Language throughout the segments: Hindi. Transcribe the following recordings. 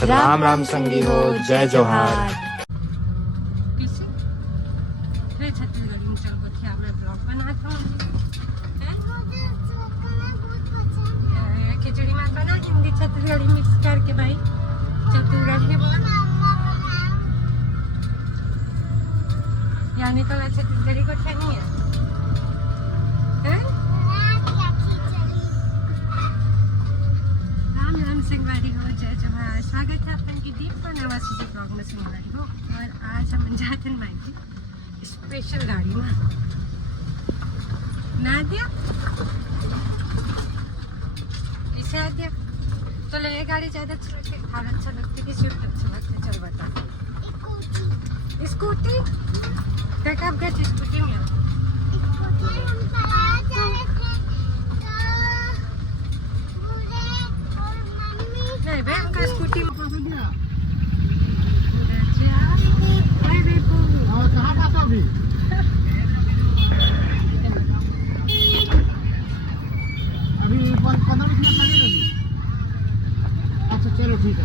राम राम संगी हो, जय जोहार। छत्तीसगढ़ी में चल बच्चे आपने ब्लॉग बनाता हूँ। खिचड़ी मत बना, हिंदी छत्तीसगढ़ी मिक्स करके भाई। छत्तीसगढ़ी बोल यानी तो छत्तीसगढ़ी को क्या नहीं है, राम राम संगवारी हो, जय जोहार। स्वागत है अपन की दीप को नवा सीधी ब्लॉग में संगवारी हो। और आज हम जाते हैं मायके स्पेशल गाड़ी में ना दिया इसे आ दिया। तो ले गाड़ी ज़्यादा अच्छा लगती है, कार अच्छा लगती है कि स्विफ्ट अच्छा लगता है? चल बता। स्कूटी कब गए स्कूटी में? नहीं भाई उनका स्कूटी में कहाँ जाता अभी? अभी 15 मिनट लगेगा। अच्छा चलो ठीक है।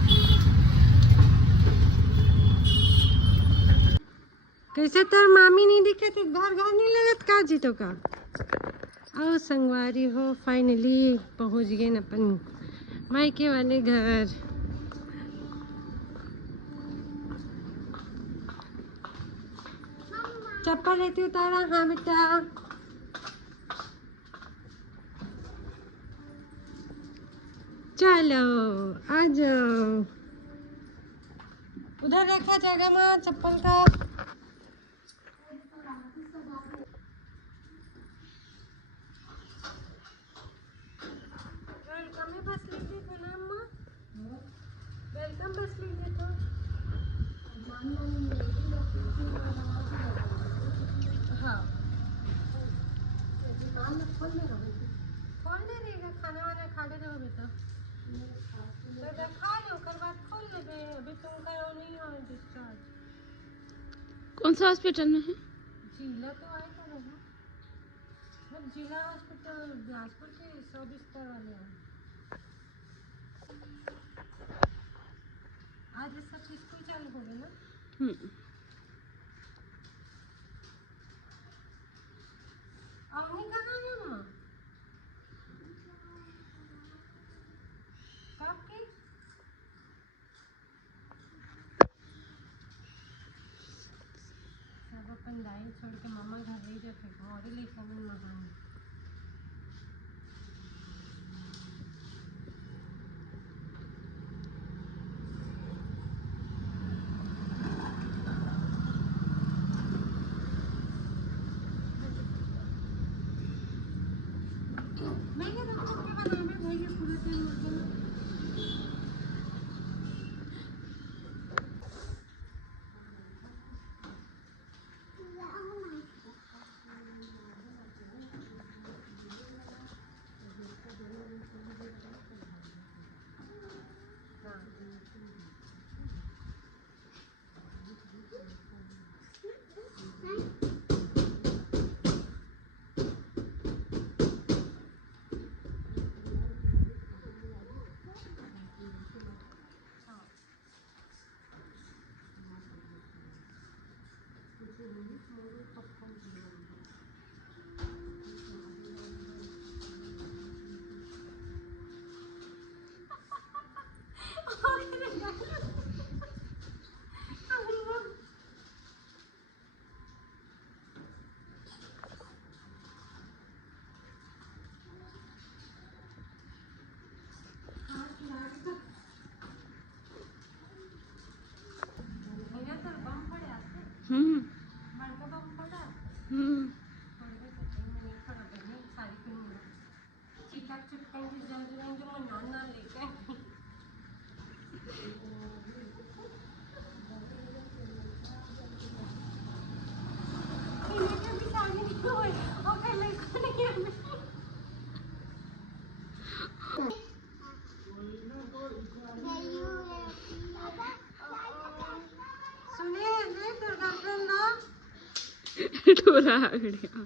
कैसे तर मामी नहीं दिखे थे, घर घर नहीं लगत का जी तो का। आओ संगवारी हो, फाइनली पहुंच गए न अपन मायके वाले घर। चप्पल लेती उतारा? हाँ बेटा। चलो आ जाओ, उधर रखा जगह में चप्पल का। वेलकम में बस लीजिए तो ना अम्मा, वेलकम बस लीजिए तो। हाँ खोल देगा, खाना वाना खा ले रहो बेटा, तो खा लो कर बाद खोल ले। अभी तुम करो नहीं हो डिस्चार्ज। कौन सा हॉस्पिटल में है? जिला तो आए तो रहो, अब जिला हॉस्पिटल बिलासपुर के 100 बिस्तर वाले हैं। आज सब स्कूल चालू हो गए ना। अवनी कहाँ है माँ? कब की? सब अपन दाई छोड़ के मामा घर नहीं जाते और लेकर मन मकान। मैं क्या तुमको क्या बनाना भाई पूरे दिन मुझे। डोरा आ गया।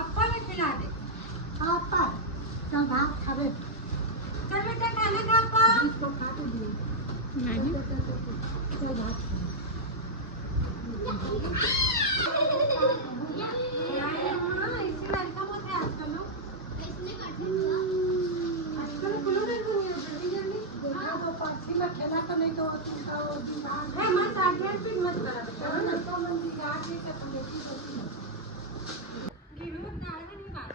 अप्पा ने खिला दे। अप्पा चल भात खा ले। चल बेटा खाना खा अप्पा। इसको खा तो दे। मैगी चल भात खा। यार अम्मा इसी लड़का मत है आजकल लोग। आजकल कुलो नहीं दुनिया जल्दी जल्दी। देखो तो पाछी में खेला तो नहीं तो तुमका वो दिमाग है मत आगे फिर मत करा बेटा ना तो मन की गाज है तो कमेटी होती है। गिरू डाल नहीं बात।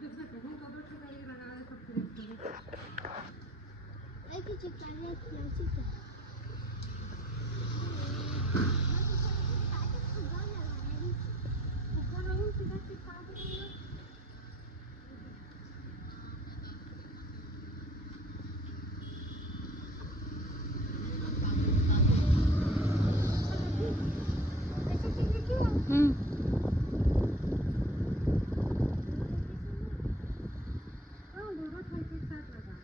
दूसरे कहीं तो दो ठो गाड़ी लगा दे सब पूरे एक ही चिपका है प्लास्टिक का ऊपर नहीं सीधा चिपका दो हाँ दोनों ठो एक साथ लगा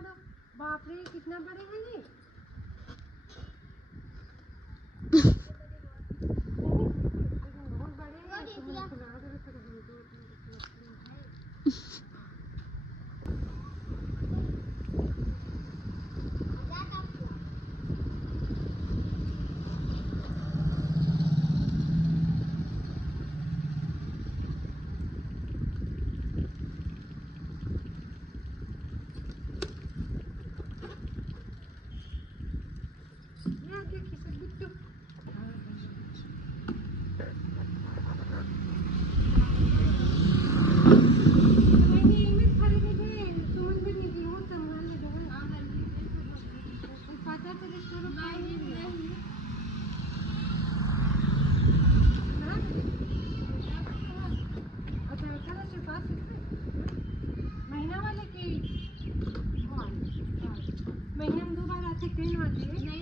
दो बाप रे कितना बड़े हैं ये बहुत बड़े हैं तुम खिला दो तो ये क्या खिसक बिट्टू मैंने इमेज खरीदे थे सुमन भी नहीं दी हो संभाल ले गए पता चले तो नहीं अच्छा चलो से पास महीना वाले के महीने में 2 बार आते ट्रेन आती है नहीं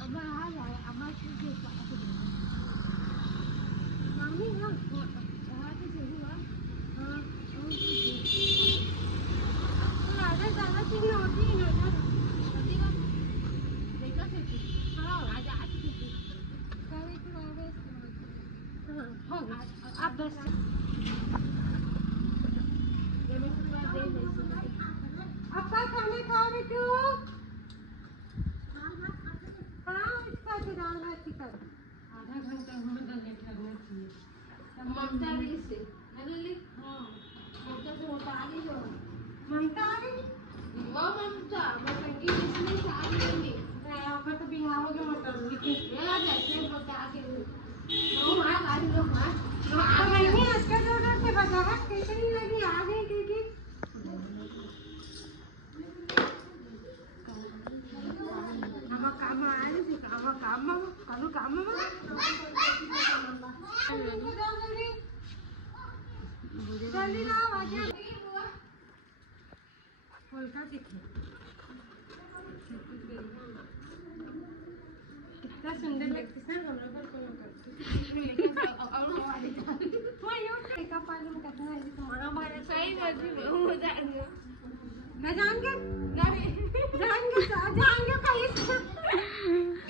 अब आ जाए अब मामी हाँ वहाँ से सही हुआ हाँ तो राजा ज़्यादा चीज़ होती है ना देखा थे हाँ राजा आज थे करे कि राजा हाँ हो गया अब बस अप्पा खाना खाओ बेटू हाँ इसका तो दाल भात ही कर आधा घंटा हमें लेट लगना चाहिए ममता भी से नली हाँ ममता से होता आ गई जो ममता आ गई वो ममता मैं संगीत इसमें से आ गई आपका तो बिहारोगे मटर लेकिन ये आ जाए ममता आ गई वो मां गाड़ी लोग मां नहीं इसका जो से बजावा कैसे नहीं लगी आ गई क्योंकि काम आए थे काम करो काम जल्दी लाओ आगे फुलका दिखे कितना सुंदर लगती है हम लोग को का पालू में कितना है तुम्हारा हमारा सही बात है हो जाएगा मैं जाएंगे जाएंगे पैसे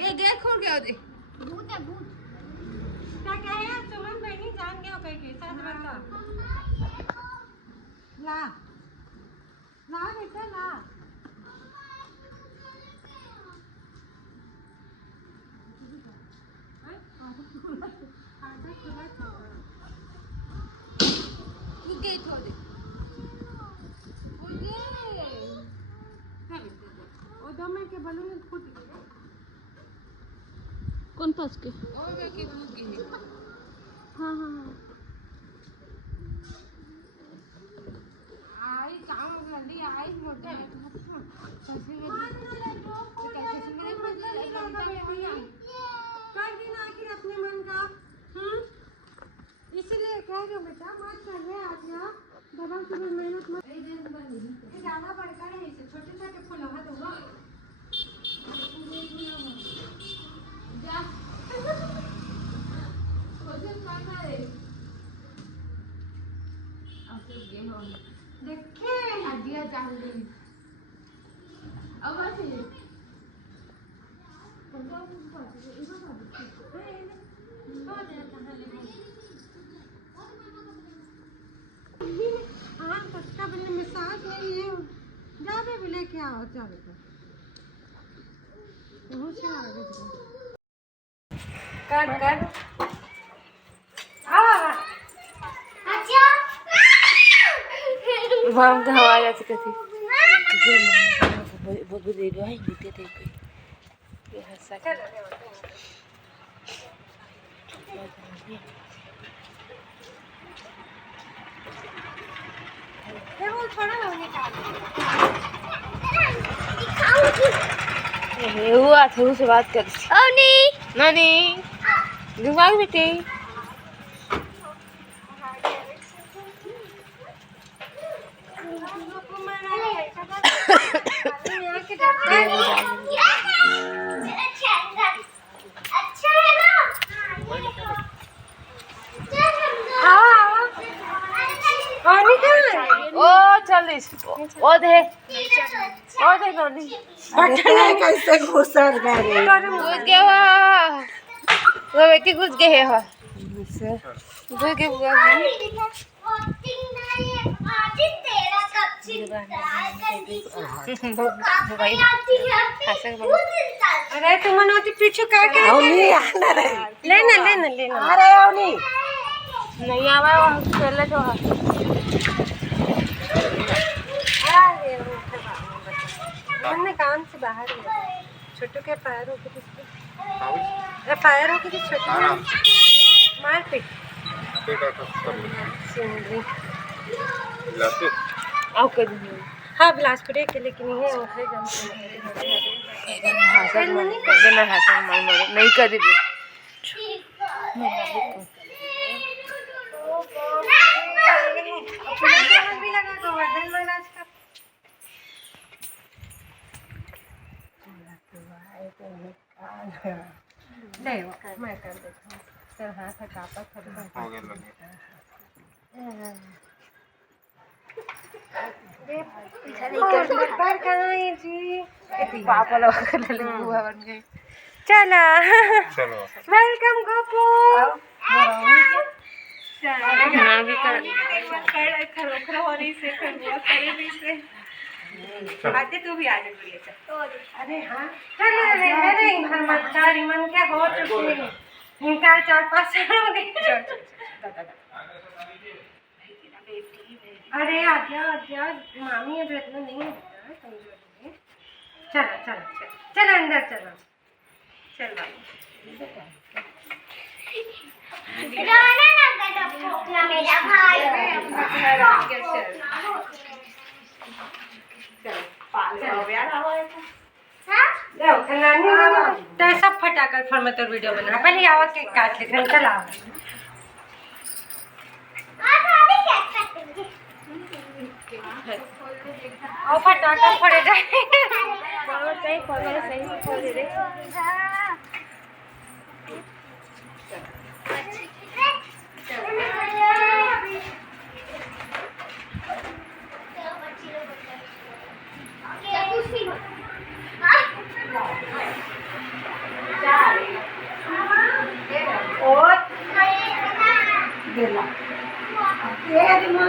ये गेट खोल के आओ दे भूत है भूत क्या कहे सुमन बहनी जान गया कहीं के साथ बता ला ला बेटा ला गेट खोल दे और दो में के बलून फूट गए कौन पास के और मैं के फूट गई हाँ हाँ हाँ आई काम जल्दी आई मोटे हाँ उसका बोले मसाज नहीं है जावे बोले क्या हो चल से आगे कर कर अच्छा हम तो आवाज आती कैसी बहुत दे भाई बीते थे ये हंसा वो थोड़ा होने का हुआ था उससे बात कर नानी दिमाग बेटे अच्छा है ना पानी कहाँ है ओ चल ओ दे नानी बटन कैसे घुसर गए घुस गए वो बेटी घुस गए है घुस गए हुआ भाई अरे तुम मनोती पीछे क्या कर लेना अरे औनी नहीं आवा पहले तो हमने काम से बाहर छोटू के फायर हो गए फायर हो गई छोटू मार पे आओ कर हाँ बिलासपुर के लेकिन ये ओखरे जम नहीं कर दी भी लगा गोवर्धन महाराज का नहीं मैं कर देता हूँ सर हाथ कापा पर कहाँ है जी पापा लोग कर ले बुआ बन गए चला चलो वेलकम गोपू आते तू भी आगे बोलिए अरे हाँ चलो अरे इधर मत कर मन के हो चुके हैं इनका 4-5 साल हो गए अरे आजा मामी अब इतना नहीं होता समझो चलो अंदर चलो चल रोना लगा था फोकला मेरा भाई तो सब फटाकर फोन में तो वीडियो बना पहले आवा के काट लेते चला और फटाकर फोड़े जाए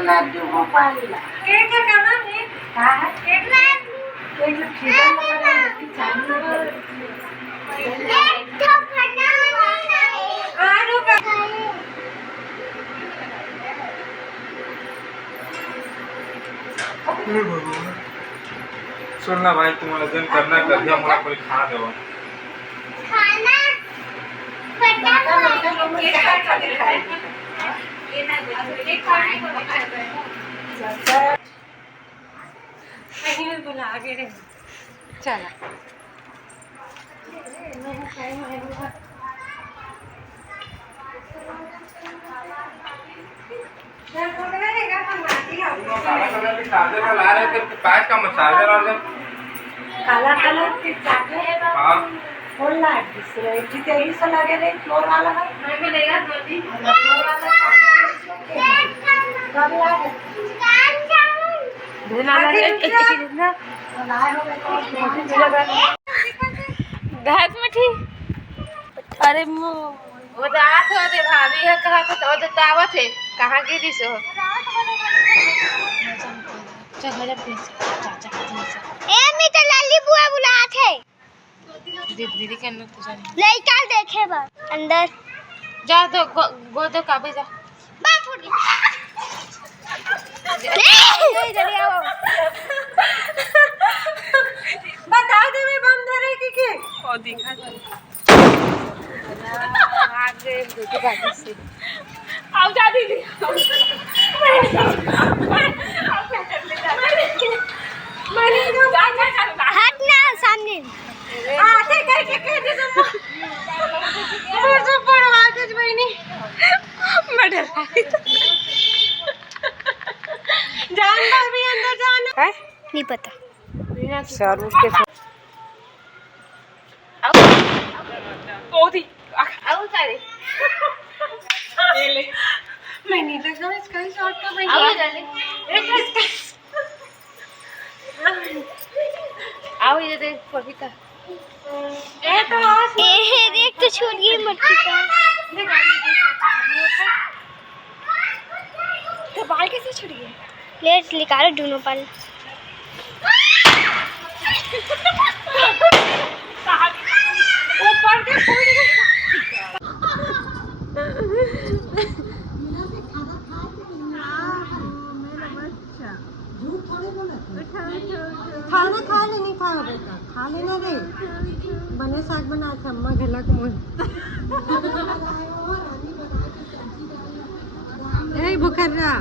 लड्डू गोपाल केक कहाँ है कहाँ केक केक खीरा लगा है चांदी सुनना भाई तुम्हाला जन करना कर दिया मला कोई खा दो खाना बुला आगे रे चला चार्जर ला रहे थे पाँच का चार्जर वाला काला कलर के चार्जर हाँ फोन ला दूसरे की तेरी से लगे रे फ्लोर वाला है मैं मिलेगा दोनी फ्लोर वाला कब लागे घास में थी। अरे वो दात हो दे भाभी है कहाँ पे तो दावत है कहाँ गिरी सो चल ए मी तो लाली बुआ बुलात है दीदी के अंदर तो जाने लइका देखे बा अंदर जा दो गोदो काबे जा बाप उड़ी जल्दी आओ बता दे मैं बंदर है कि ओ दिखा आगे दीदी बाजी से आओ जा दीदी हट ना सामने आते करके कह दे मुझे पड़वा के बहनी मैं डर रही जान भाभी अंदर जाना है नहीं पता सर उसके आओ दी आओ सारे ये ले मैं नहीं लग रहा इसका शॉट का मैं आओ डाले आओ ये देख कविता ए तो आज ए देख तो छूट गई मट्टी का तो बाल कैसे छूट गए लेट्स निकालो दोनों पल ऊपर के फूल खाना खा ले नहीं खा बेटा खा लेना रे बने साग बना था अम्मा घलक मोल ए बुखर्रा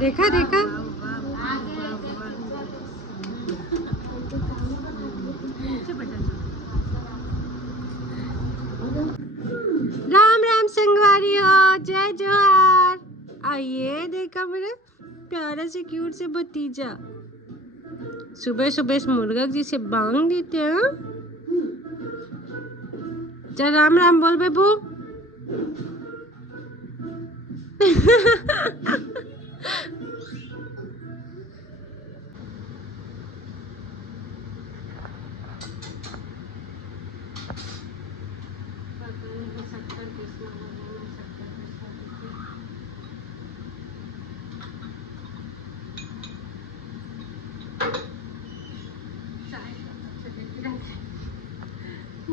देखा देखा राम राम संगवारी हो जय जोहार आइए देखा मेरा प्यारा से क्यूट से भतीजा सुबह सुबह इस मुर्गा जी से बांग देते हैं चल राम राम बोल बेबू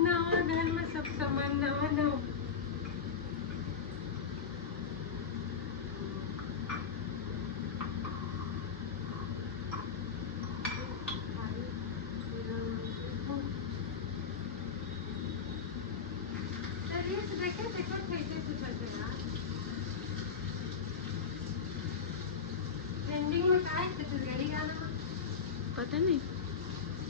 नवा घर में सब सामान नवा नवा ट्रेंडिंग में का है छत्तीसगढ़ी गाना पता नहीं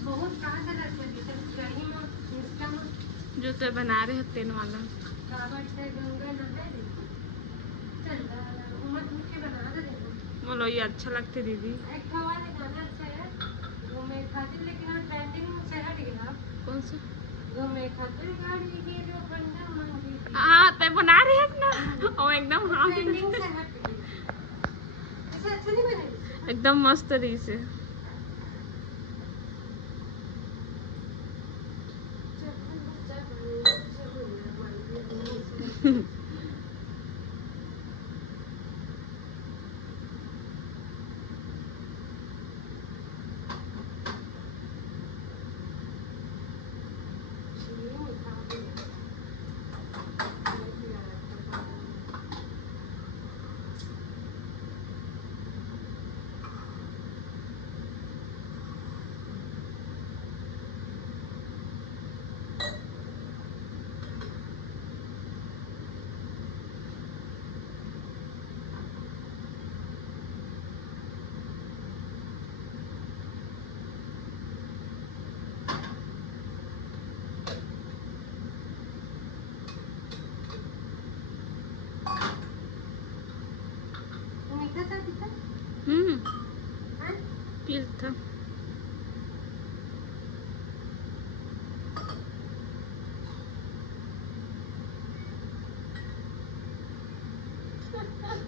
बहुत कहाँ से रहते हैं छत्तीसगढ़ी में इंस्टा में जो तो बना रहे हो तेन वाला कावड़ से गंगा नदी चल उमर मुझे बना दे देखो बोलो ये अच्छा लगते दीदी एक हमारे गाना अच्छा है घूमे खातिर लेकिन वो ट्रेंडिंग में से हट गया कौन सा घूमे खातिर गाड़ी की जो बंदा मांगी थी हाँ तो बना रहे हैं ना ओ एकदम हाँ ट्रेंडिंग से हट गई ऐसा अच्छा नहीं बनेगा एकदम मस्त रही से पील था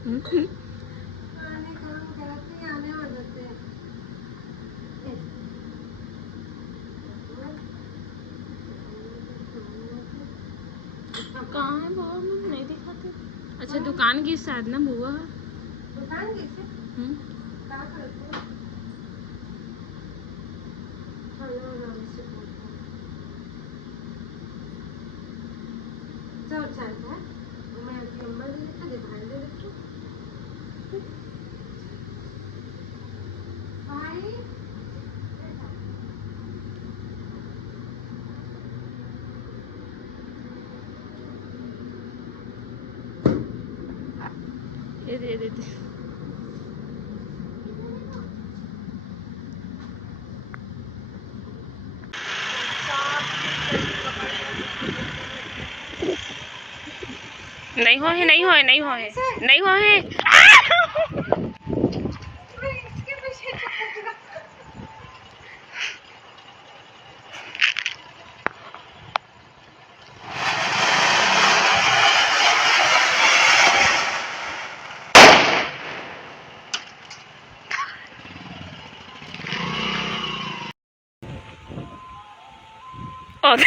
आने काम करते आने हो जाते हैं। कहाँ है बुआ? मुझे नहीं दिखाते। अच्छा दुकान की शायद ना बुआ। दुकान कैसे क्या करते हो? चलो आराम से बोलते हैं। चल चलता है मैं आपकी नंबर दे देता दिखाई दे देता भाई ये दे देते। नहीं हो है, नहीं हो है, नहीं हो है, नहीं हो है। मैं इसके पीछे चल रहा। और